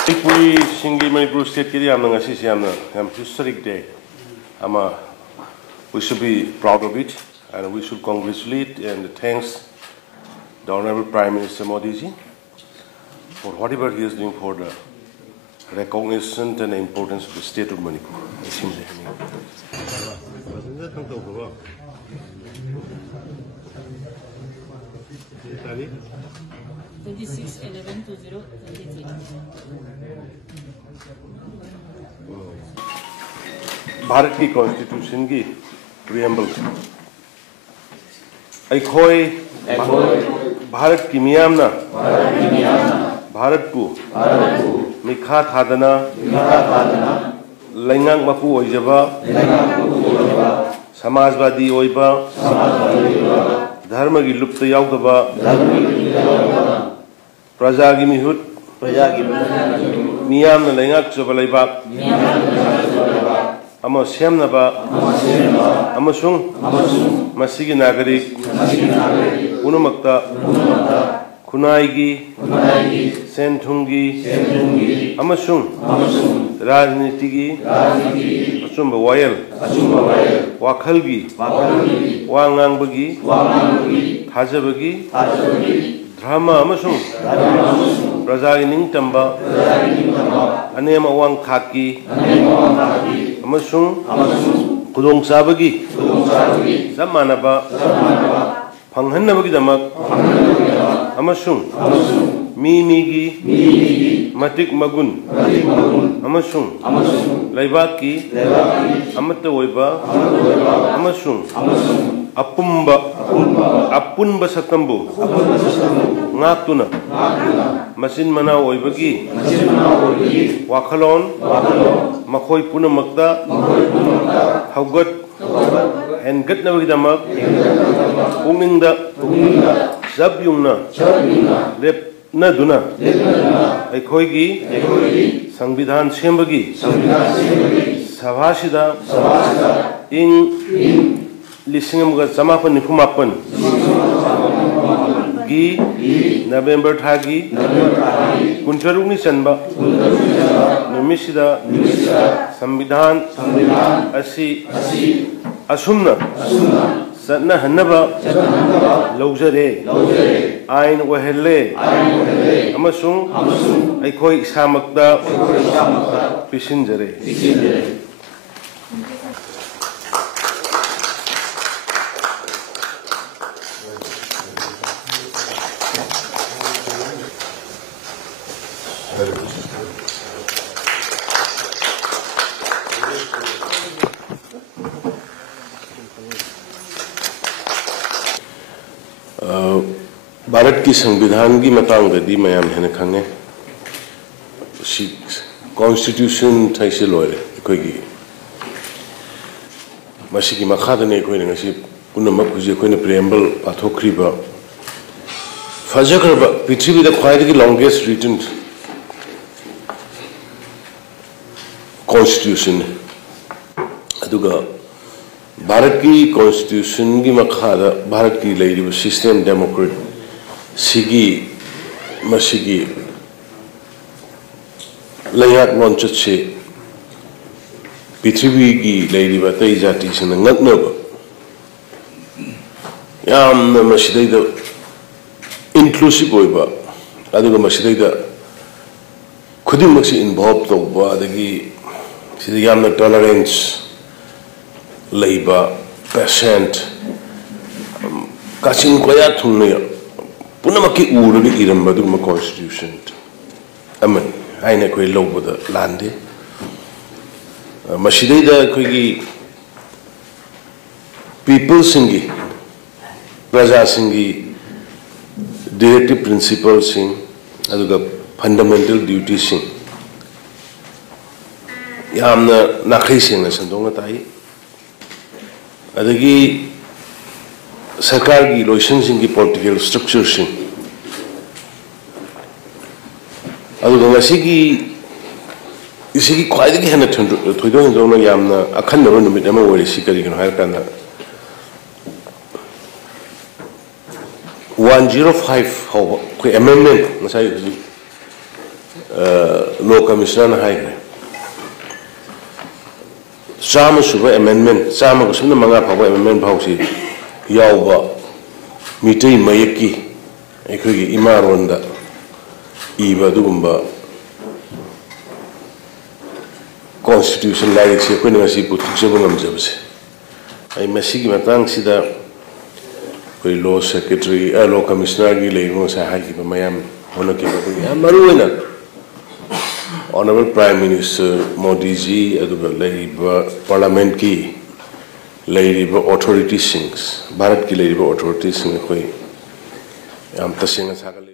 Manipuri Singi Manipur State Kiri Amna Ngasi Siamna historic day. We should be proud of it and we should congratulate and thanks the Honorable Prime Minister Modi ji for whatever he is doing for the recognition and the importance of the state of Manipur. 26/11/2023. Bharat की constitution की preamble अखोई भारत की मियामना भारत को मिखा थादना लैंगांग मपू ओइजबा समाजवादी ओइबा धर्म की लुप्त याउदबा प्रजा की मिहुत मियामना लैंगाक चबा लैबाक अमा सेमनबा अमसुंग मसीगी नागरिक पुनमक्ता खुनाईगी सेंथुंगी अमसुंग राजनीतिगी अचुंब वायल वाखलगी वांगांबगी थाजबगी धर्म अमसुंग प्रजागी निंगतंबा अनेम अवांग थाकी अमसुंग खुदोंग चाबगी सब मानबा फंगहन्नबगीदमक अमसुंग मीगी मतिक मगुन अमसुंग लैबाकी अमत्त ओइबा अमसुंग अपुनब सकंबु ngaktuna masin mana oibagi wakhalon makhoi punamakta haugat hengat nabagdamak pungingda sabyungna lep na duna aikhoigi संविधान सेंबगी सभासिदा ing लिसिंगमगा समापन निफुमापन गी नवेंबर थागी कुंटरुनी चंबा निमिषिदा संविधान असी असुमना सन्ना हन्नबा लौजरे आइन वहले अमसुंग अखोई इसामक्ता पिसिंजरे भारत की संविधान की मतांगदी मयाम है खंगे कॉन्स्टिट्यूशन थाइसे लोरे कोई मसी की मखादने कोई नसी पुनमक हुजे कोई प्रेम्बल पाथोखरीबा फजखरबा पृथ्वी द ख्वाइदगी लॉन्गेस्ट रिटन कॉन्स्टिट्यूशन अदुगा भारत की कॉन्स्टिट्यूशन की मखादा भारत की लेरिब सिस्टम डेमोक्रेट सिगी मसीगी लैंगाक लॉन्चत से पृथ्वी की लेरिब तई जाति से नगनब यामना मसीदैद इंक्लूसिव होइबा अदुगा मसीदैद खुदिमक्सी इन्वॉल्व तौबा अदगी सिदा यामना टॉलरेंस लैबा पेशेंट काचिन कोया थुंगने पुनमकी उरगे इरंबदुम कॉन्स्टिट्यूशन अमन आइना कोई लोबद लांदे मसीदैदा कोई पीपल सिंगी प्रजा सिंगी डायरेक्टिव प्रिंसिपल सिंग अदुगा फंडामेंटल ड्यूटी सिंग यामना नाखै सेंगना संदोंगा ताई अदगी सरकार की लोशन सिंह की पॉलिटिकल स्ट्रक्चर सिंह अदुगा इसी की ख्वाइदगी हन थोइदो हिंदोना यामना अखंडब नुमित अमा ओरिसि करिगनो हायर काना 105 हो कोई अमेंडमेंट मसाई law commissioner hai Sama suba amendment sama ko sumna manga phawa amendment phawsi yawba Meetei mayek akhoi imaronda iba dugumba constitution like se ko ngasi puthuk se bangam jabse ai masigi matang sida koi law secretary law commissioner gi leibo sa hagi ba mayam hono ke ba ya maruena Honorable Prime Minister Modi ji aduga leiba parliament ki leiba authorities Bharat ki leiba authorities koi am tasinga sagal